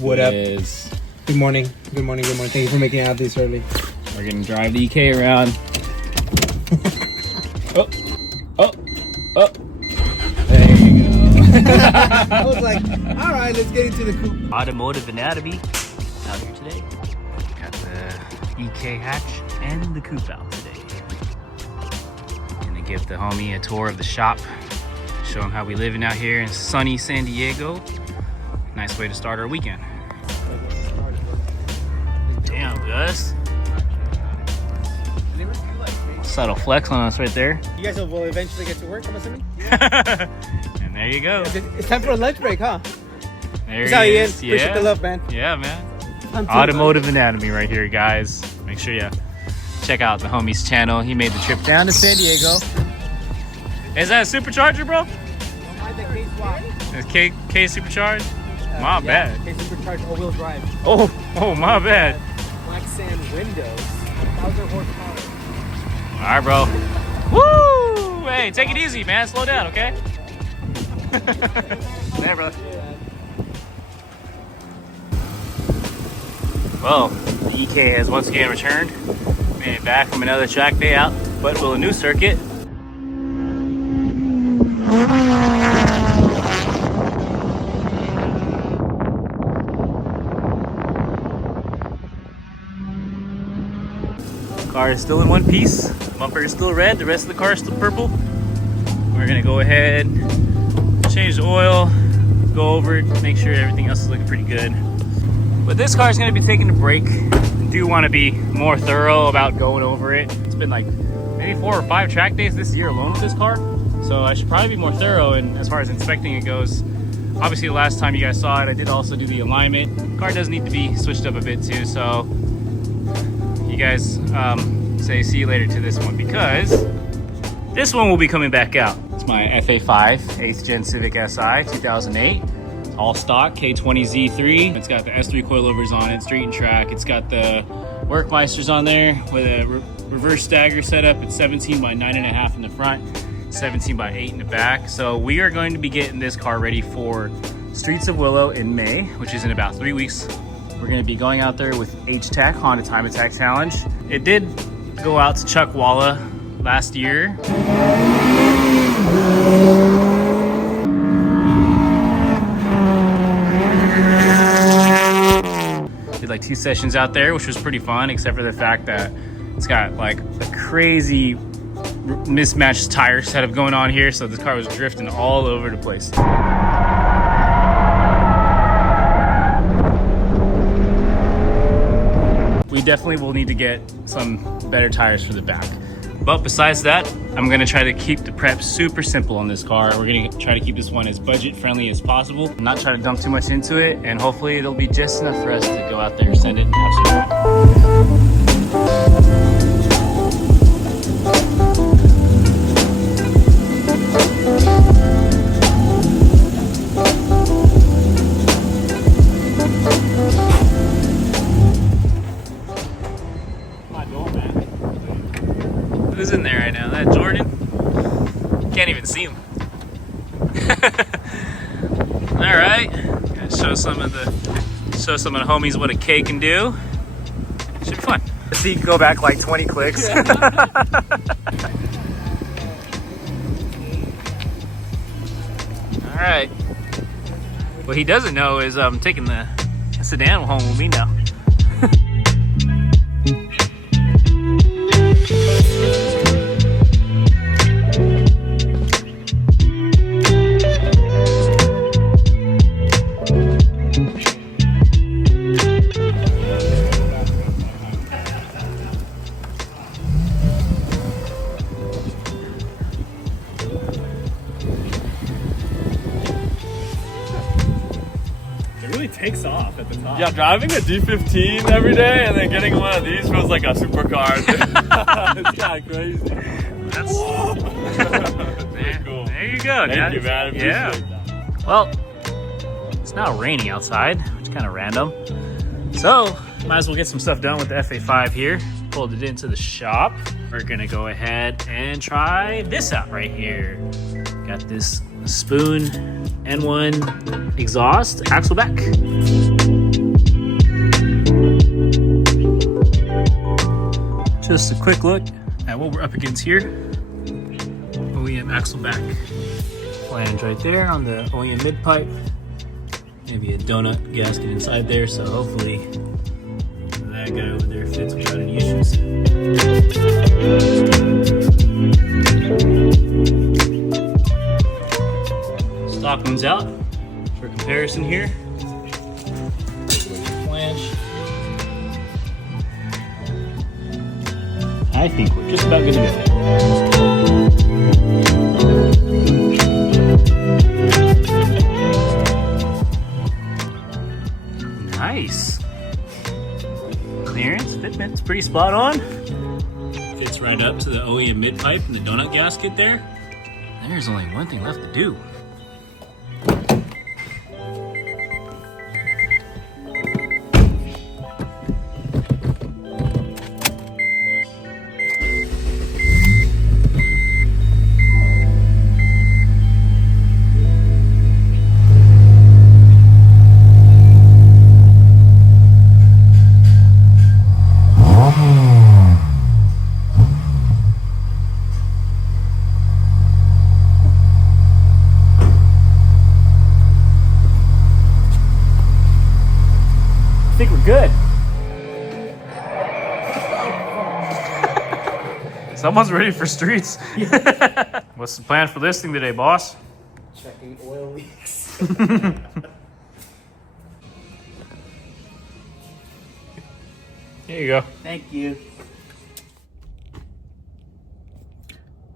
What up? is Good morning. Good morning. Good morning. Thank you for making it out this early. we're gonna drive the EK around. oh, there you go. I was like, all right, let's get into the coupe. Automotive anatomy out here today. Got the EK hatch and the coupe out today. Gonna give the homie a tour of the shop, show him how we living out here in sunny San Diego. Nice way to start our weekend. Damn, Gus. Subtle flex on us right there. You guys will eventually get to work, I'm assuming? And there you go. It's time for a lunch break, huh? There Peace out, Ian. is. Appreciate the love, man. Yeah, man. Automotive anatomy right here, guys. Make sure you check out the homie's channel. He made the trip down to San Diego. Is that a supercharger, bro? Is K supercharged? My bad. K supercharged all-wheel drive. Oh, my bad. Black sand windows. 1,000 horsepower. All right, bro. Woo! Hey, take it easy, man. Slow down, okay? There, bro. Well, the EK has once again returned. Made it back from another track day out, but with a new circuit. Car is still in one piece. Bumper is still red. The rest of the car is still purple. We're gonna go ahead, change the oil, go over it, make sure everything else is looking pretty good. But this car is gonna be taking a break. I do want to be more thorough about going over it. It's been like maybe 4 or 5 track days this year alone with this car, so I should probably be more thorough. And as far as inspecting it goes, obviously the last time you guys saw it, I did also do the alignment. The car does need to be switched up a bit too, so you guys say see you later to this one, because this one will be coming back out. It's my FA5 8th Gen Civic Si 2008. It's all stock K20Z3. It's got the S3 coilovers on it, street and track. It's got the Workmeisters on there with a reverse stagger setup. It's 17 by 9.5 in the front, 17 by 8 in the back. So we are going to be getting this car ready for Streets of Willow in May, which is in about 3 weeks. We're going to be going out there with HTAC, Honda Time Attack Challenge. It did go out to Chuck Walla last year. Did like 2 sessions out there, which was pretty fun, except for the fact that it's got like a crazy mismatched tire setup going on here. So this car was drifting all over the place. We definitely will need to get some better tires for the back. But besides that, I'm gonna try to keep the prep super simple on this car. We're gonna try to keep this one as budget friendly as possible, not try to dump too much into it, and hopefully it'll be just enough for us to go out there, send it, and have some fun. Who's in there right now? That Jordan? Can't even see him. All right, gonna show some of the homies what a K can do. Should be fun. Let's see, go back like 20 clicks. Yeah. All right. What he doesn't know is I'm taking the Sedan home with me now. Takes off at the top. Yeah, driving a D15 every day and then getting one of these feels like a supercar. It's kind of crazy. That's cool. There you go. Thank you, man. I appreciate that. Well, it's now raining outside, which is kind of random. So, might as well get some stuff done with the FA5 here. Pulled it into the shop. We're gonna go ahead and try this out right here. Got this Spoon N1 exhaust, axle back. Just a quick look at what we're up against here. OEM axle back flange right there on the OEM mid pipe. Maybe a donut gasket inside there, so hopefully that guy over there fits without any issues. Stock one's out for comparison here. Take a look at the flange. I think we're just about good to go. Nice. Clearance, fitment's pretty spot on. Fits right up to the OEM mid pipe and the donut gasket there. There's only one thing left to do. I think we're good. Someone's ready for streets. What's the plan for this thing today, boss? Checking oil leaks. Here you go. Thank you.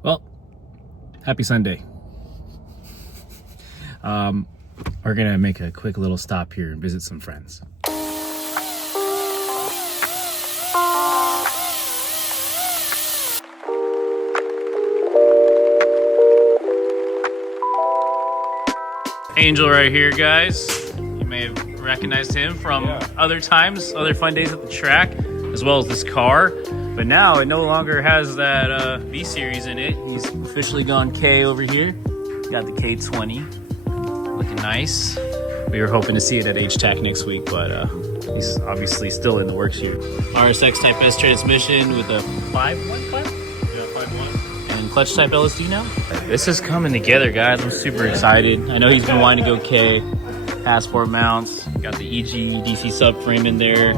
Well, happy Sunday. We're gonna make a quick little stop here and visit some friends. Angel right here, guys. You may have recognized him from other times, other fun days at the track, as well as this car. But now it no longer has that V series in it. He's officially gone K over here. Got the K20, looking nice. We were hoping to see it at H-Tac next week, but he's obviously still in the works here. RSX Type S transmission with a 5.1? Yeah, 5.1. And clutch type LSD now. This is coming together, guys. I'm super excited. I know he's been wanting to go K. Passport mounts. Got the EG DC subframe in there.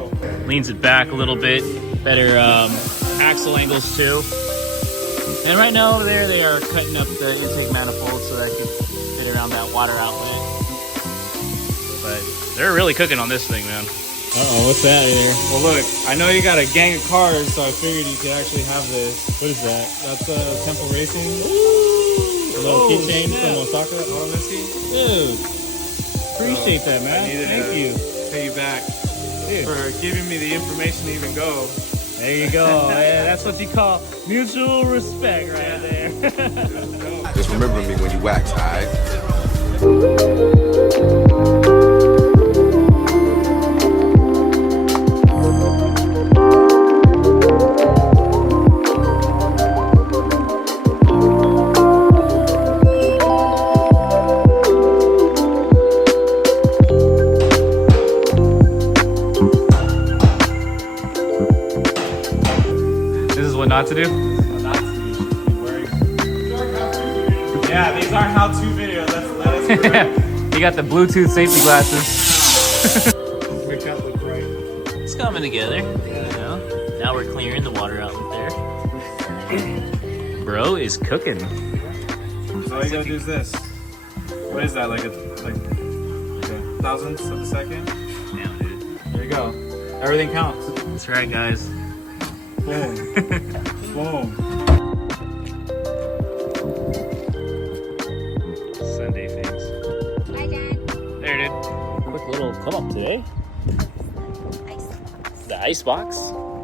Leans it back a little bit. Better axle angles too. And right now over there, they are cutting up the intake manifold so that I can fit around that water outlet. But they're really cooking on this thing, man. Uh-oh, what's that there? Well, look, I know you got a gang of cars, so I figured you could actually have this. What is that? That's Temple Racing. Ooh, a little keychain from Osaka. Oh, let's see. Dude, appreciate that, man. Thank you. Pay you back Dude. for giving me the information to even go. There you go. Yeah, that's what you call mutual respect right there. Just remember me when you wax, alright? Not to do? Yeah, these aren't how-to videos. That's You got the Bluetooth safety glasses. Make that look right. It's coming together. You know? Now we're clearing the water outlet there. Bro is cooking. So all you gotta do is this. What is that? Like a thousandth of a second? Damn, dude. There you go. Everything counts. That's right, guys. Boom. Boom. Sunday things. Hi, Jen. There, dude. Quick little come up today. The icebox.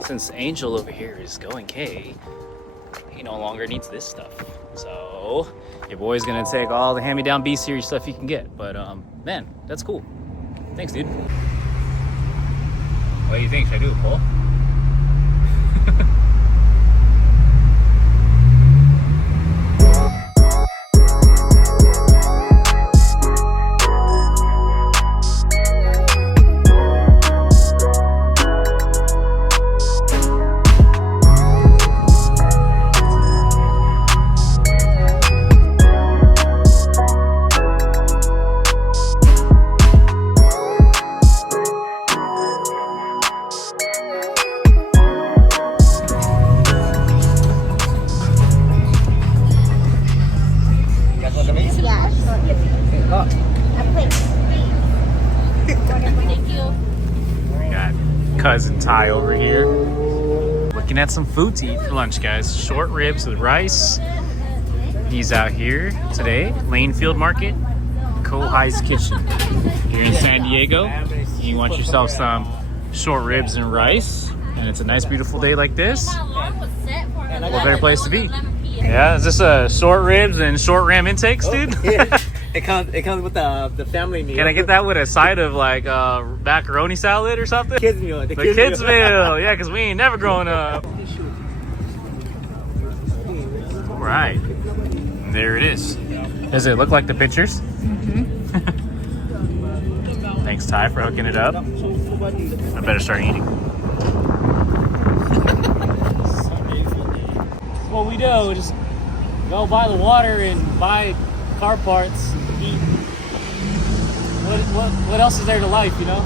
Since Angel over here is going K, he no longer needs this stuff. So your boy's gonna take all the hand-me-down B series stuff he can get. But man, that's cool. Thanks, dude. What do you think? Should I do a pull? cousin Ty over here. Looking at some food to eat for lunch, guys. Short ribs with rice. He's out here today, Lanefield Market, Kohai's Kitchen. Here in San Diego, you want yourself some short ribs and rice, and it's a nice beautiful day like this. What better place to be? Yeah, is this a short ribs and short ram intakes, dude? Yeah. It comes with the family meal. Can I get that with a side of like macaroni salad or something? Kids meal. The kids meal. Yeah, because we ain't never growing up. All right. There it is. Does it look like the pictures? Thanks, Ty, for hooking it up. I better start eating. What we do, just go buy the water and buy car parts, eat. What else is there to life, you know?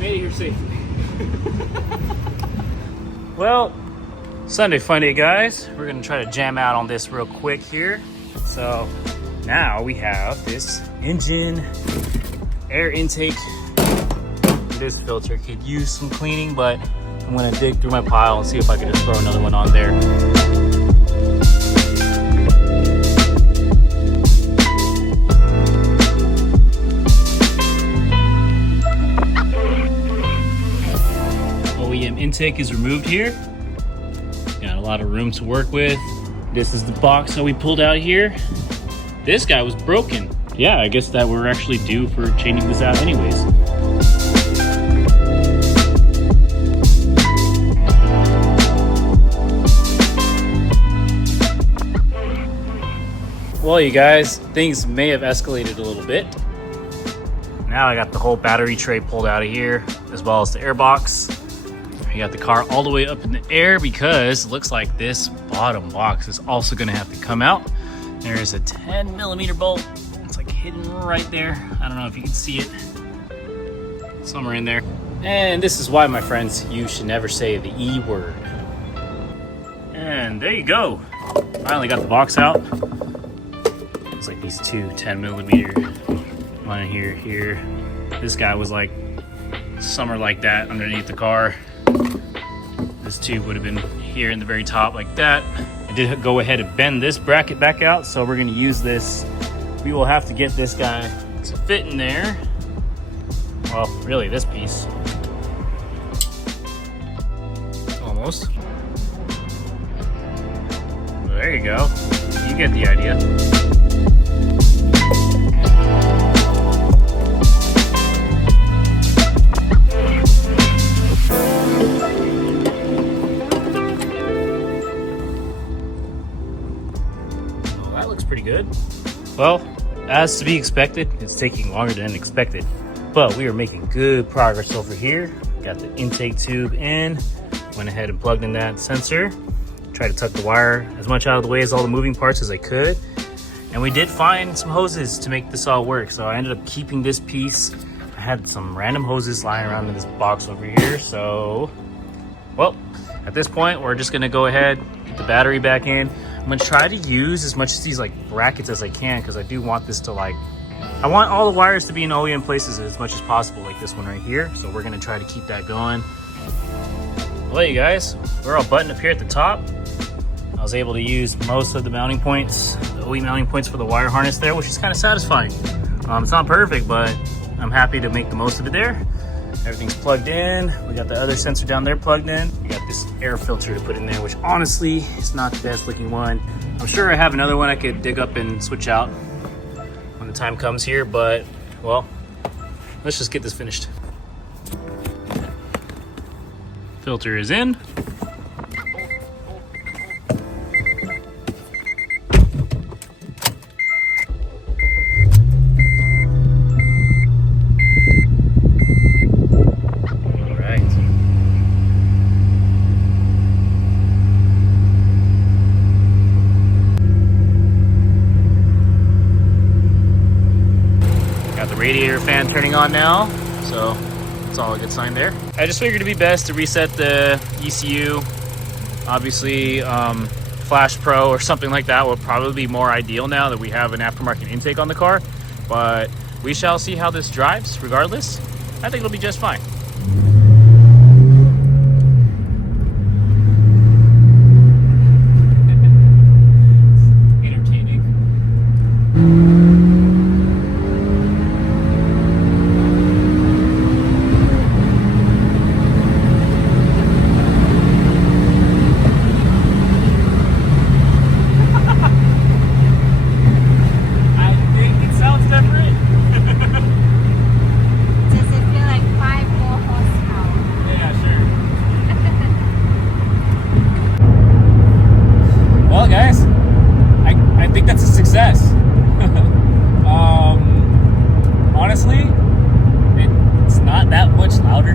Made it here safely. Well, Sunday fun day, guys. We're gonna try to jam out on this real quick here. So now we have this Injen air intake. This filter could use some cleaning, but I'm gonna dig through my pile and see if I can just throw another one on there. OEM intake is removed here. Got a lot of room to work with. This is the box that we pulled out here. This guy was broken. Yeah, I guess that we're actually due for changing this out anyways. Well, you guys, things may have escalated a little bit. Now I got the whole battery tray pulled out of here, as well as the air box. We got the car all the way up in the air because it looks like this bottom box is also gonna have to come out. There's a 10mm bolt. It's like hidden right there. I don't know if you can see it. Somewhere in there. And this is why, my friends, you should never say the E word. And there you go. Finally got the box out. It's like these two 10mm, one here. This guy was like somewhere like that underneath the car. This tube would have been here in the very top like that. I did go ahead and bend this bracket back out, so we're gonna use this. We will have to get this guy to fit in there. Well, really this piece. Almost. There you go. You get the idea. Pretty good. Well, as to be expected, it's taking longer than expected, but we are making good progress over here. Got the intake tube in, went ahead and plugged in that sensor, tried to tuck the wire as much out of the way as all the moving parts as I could, and we did find some hoses to make this all work. So I ended up keeping this piece. I had some random hoses lying around in this box over here, so well, at this point we're just gonna go ahead, get the battery back in. I'm gonna try to use as much of these like brackets as I can, because I do want this to like, I want all the wires to be in OEM places as much as possible, like this one right here. So we're gonna try to keep that going. Well, you guys, we're all buttoned up here at the top. I was able to use most of the mounting points, the OE mounting points for the wire harness there, which is kind of satisfying. It's not perfect, but I'm happy to make the most of it there. Everything's plugged in. We got the other sensor down there plugged in. We got this air filter to put in there, which honestly is not the best looking one. I'm sure I have another one I could dig up and switch out when the time comes here, but well, let's just get this finished. Filter is in. radiator fan turning on now, so it's all a good sign there. I just figured it'd be best to reset the ECU. Obviously, Flash Pro or something like that would probably be more ideal now that we have an aftermarket intake on the car, but we shall see how this drives regardless. I think it'll be just fine. Honestly, it's not that much louder,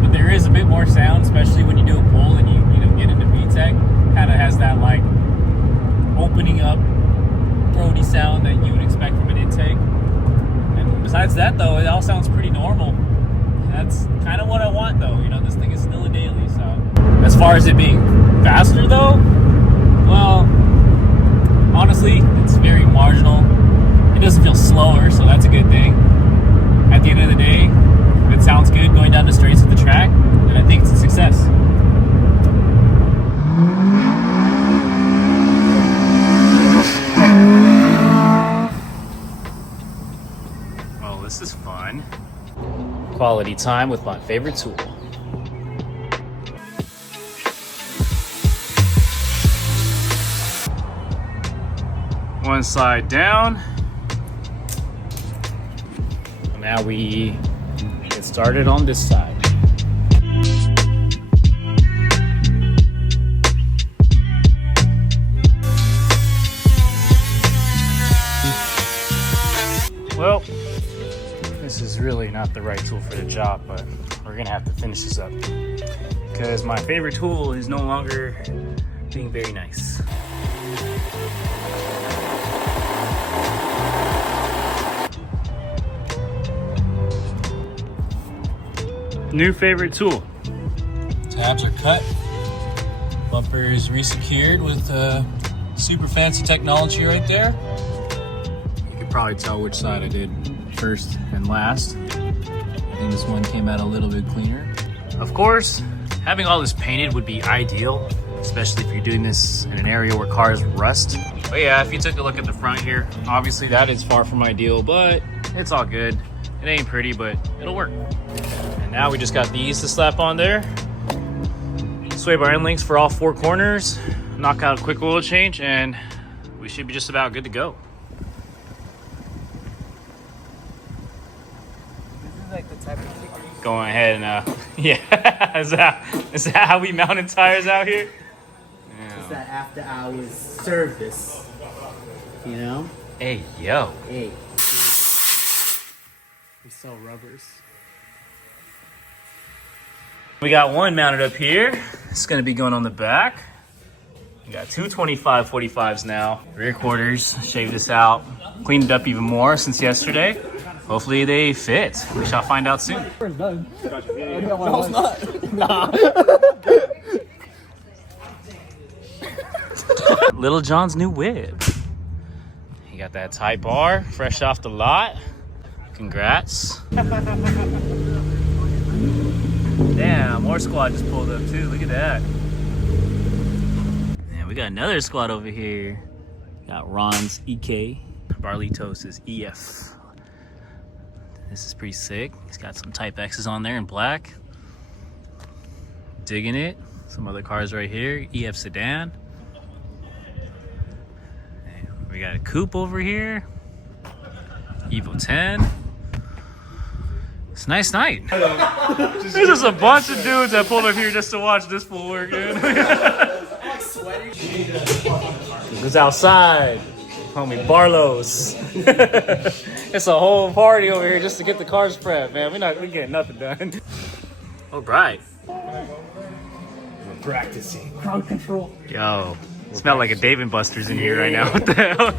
but there is a bit more sound, especially when you do a pull and you get into VTEC. Kind of has that like opening up throaty sound that you would expect from an intake. And besides that, though, it all sounds pretty normal. That's kind of what I want, though. This thing is still a daily. So as far as it being faster, though, well, honestly, it's very marginal. It doesn't feel slower, so that's a good thing. At the end of the day, if it sounds good going down the straights of the track, then I think it's a success. Oh, this is fun. Quality time with my favorite tool. One side down. Now we get started on this side. Well, this is really not the right tool for the job, but we're gonna have to finish this up because my favorite tool is no longer being very nice. New favorite tool. Tabs are cut. Bumper is resecured with super fancy technology right there. You can probably tell which side I did first and last. I think this one came out a little bit cleaner. Of course, having all this painted would be ideal, especially if you're doing this in an area where cars rust. But yeah, if you took a look at the front here, obviously that is far from ideal, but it's all good. It ain't pretty, but it'll work. And now we just got these to slap on there. Sway bar end links for all four corners. Knock out a quick oil change, and we should be just about good to go. This is like the type of kicker. Going ahead and yeah, is that how we mounted tires out here? Yeah. It's that after hours service. Hey, yo. Hey. We sell rubbers. We got one mounted up here. It's gonna be going on the back. We got two 25/45s now. Rear quarters, shaved this out. Cleaned it up even more since yesterday. Hopefully they fit. We shall find out soon. No, it's not. Nah. Little John's new whip. He got that Type R, fresh off the lot. Congrats. Damn, more squad just pulled up too. Look at that. Yeah, we got another squad over here. Got Ron's EK. Barlitos is EF. This is pretty sick. He's got some Type X's on there in black. Digging it. Some other cars right here. EF Sedan. We got a coupe over here. Evo 10. It's a nice night. There's just a bunch of dudes that pulled up here just to watch this fool work, dude. It's outside. Homie Barlow's. It's a whole party over here just to get the cars prepped, man. We getting nothing done. All right. We're practicing crowd control. Yo, smell like a Dave & Buster's in here right now. What the hell?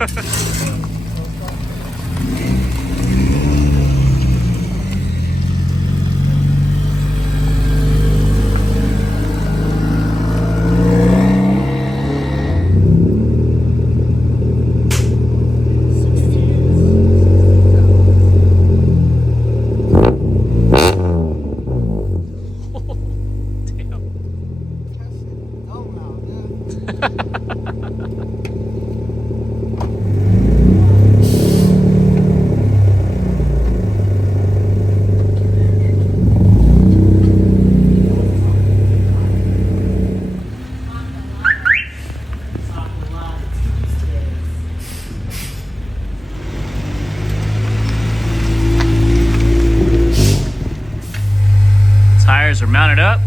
mounted up.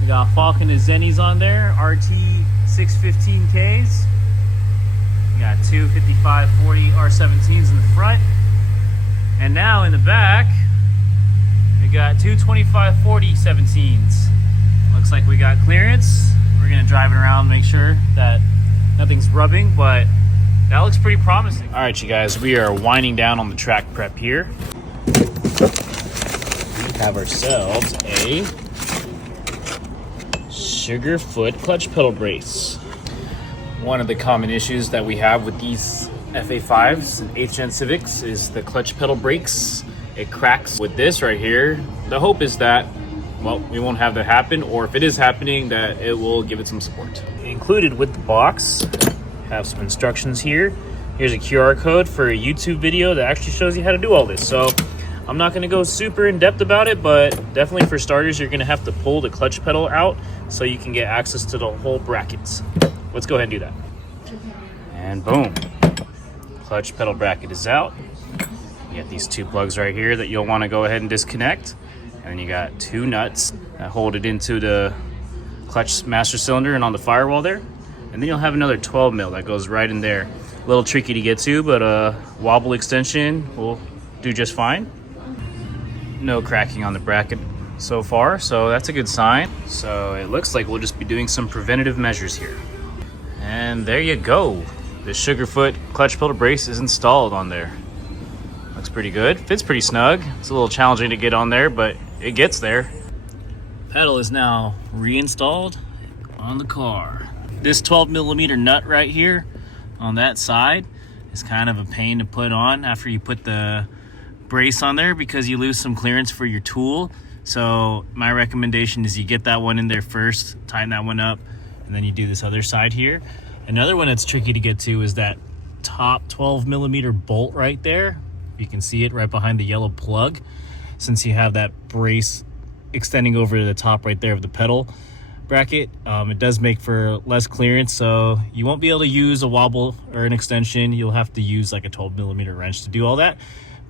We got FALKEN Azenis on there, RT615Ks. We got two 5540 R17s in the front. And now in the back, we got two 2540 17s. Looks like we got clearance. We're gonna drive it around, make sure that nothing's rubbing, but that looks pretty promising. All right, you guys, we are winding down on the track prep here. We have ourselves a Sugarfoot clutch pedal brace. One of the common issues that we have with these FA5s and 8th gen Civics is the clutch pedal brakes. It cracks. With this right here, the hope is that, well, we won't have that happen, or if it is happening, that it will give it some support. Included with the box, have some instructions here. Here's a QR code for a YouTube video that actually shows you how to do all this. So I'm not gonna go super in depth about it, but definitely for starters, you're gonna have to pull the clutch pedal out so you can get access to the whole brackets. Let's go ahead and do that. And boom, clutch pedal bracket is out. You got these two plugs right here that you'll wanna go ahead and disconnect. And then you got two nuts that hold it into the clutch master cylinder and on the firewall there. And then you'll have another 12 mil that goes right in there. A little tricky to get to, but a wobble extension will do just fine. No cracking on the bracket so far, so that's a good sign. So it looks like we'll just be doing some preventative measures here. And there you go. The Sugarfoot clutch pedal brace is installed on there. Looks pretty good. Fits pretty snug. It's a little challenging to get on there, but it gets there. Pedal is now reinstalled on the car. This 12 millimeter nut right here on that side is kind of a pain to put on after you put the brace on there because you lose some clearance for your tool. So my recommendation is you get that one in there first, tighten that one up, and then you do this other side here. Another one that's tricky to get to is that top 12 millimeter bolt right there. You can see it right behind the yellow plug. Since you have that brace extending over the top right there of the pedal bracket, it does make for less clearance, so you won't be able to use a wobble or an extension. You'll have to use like a 12 millimeter wrench to do all that.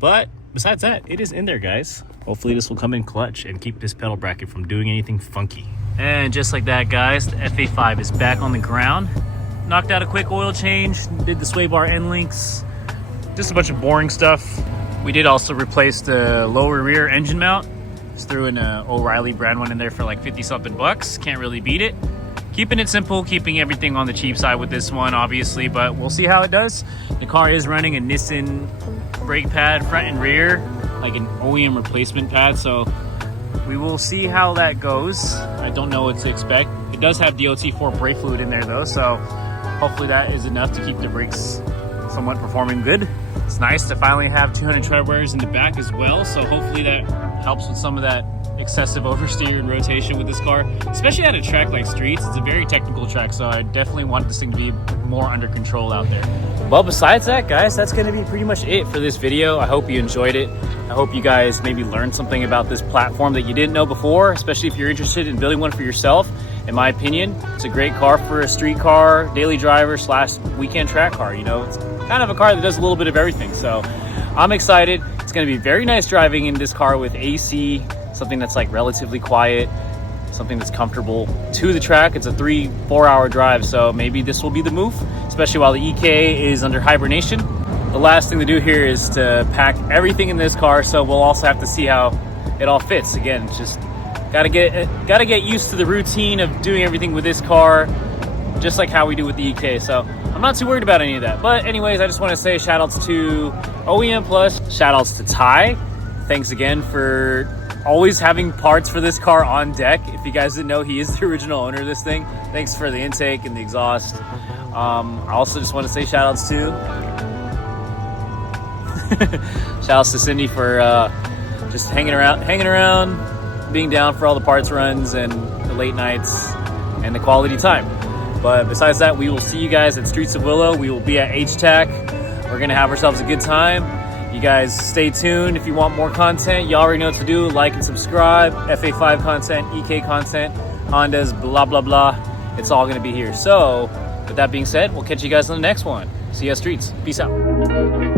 But besides that, it is in there, guys. Hopefully this will come in clutch and keep this pedal bracket from doing anything funky. And just like that, guys, the FA5 is back on the ground. Knocked out a quick oil change, did the sway bar end links, just a bunch of boring stuff. We did also replace the lower rear engine mount. Just threw in a O'Reilly brand one in there for like 50 something bucks. Can't really beat it. Keeping it simple, keeping everything on the cheap side with this one, obviously, but we'll see how it does. The car is running a Nissan brake pad, front and rear, like an OEM replacement pad, so we will see how that goes. I don't know what to expect. It does have DOT4 brake fluid in there though, so hopefully that is enough to keep the brakes somewhat performing good. It's nice to finally have 200 tread wears in the back as well, so hopefully that helps with some of that excessive oversteer and rotation with this car, especially at a track like Streets. It's a very technical track, so I definitely want this thing to be more under control out there. Well, besides that, guys, that's going to be pretty much it for this video. I hope you enjoyed it. I hope you guys maybe learned something about this platform that you didn't know before, especially if you're interested in building one for yourself. In my opinion, it's a great car for a street car, daily driver / weekend track car. You know, it's kind of a car that does a little bit of everything, so I'm excited. It's going to be very nice driving in this car with AC, something that's like relatively quiet, something that's comfortable to the track. It's a 3-4 hour drive, so maybe this will be the move, especially while the EK is under hibernation. The last thing to do here is to pack everything in this car, so we'll also have to see how it all fits. Again, just gotta get used to the routine of doing everything with this car, just like how we do with the EK. So I'm not too worried about any of that. But anyways, I just want to say shout outs to OEM Plus, shout outs to Ty. Thanks again for always having parts for this car on deck. If you guys didn't know, he is the original owner of this thing. Thanks for the intake and the exhaust. I also just want to say shout outs to shout outs to Cindy for just hanging around, being down for all the parts runs and the late nights and the quality time. But besides that, we will see you guys at Streets of Willow. We will be at HTAC. We're gonna have ourselves a good time. You guys stay tuned if you want more content. You already know what to do. Like and subscribe. FA5 content, EK content, Hondas, blah, blah, blah. It's all gonna be here. So with that being said, we'll catch you guys on the next one. See you at Streets. Peace out.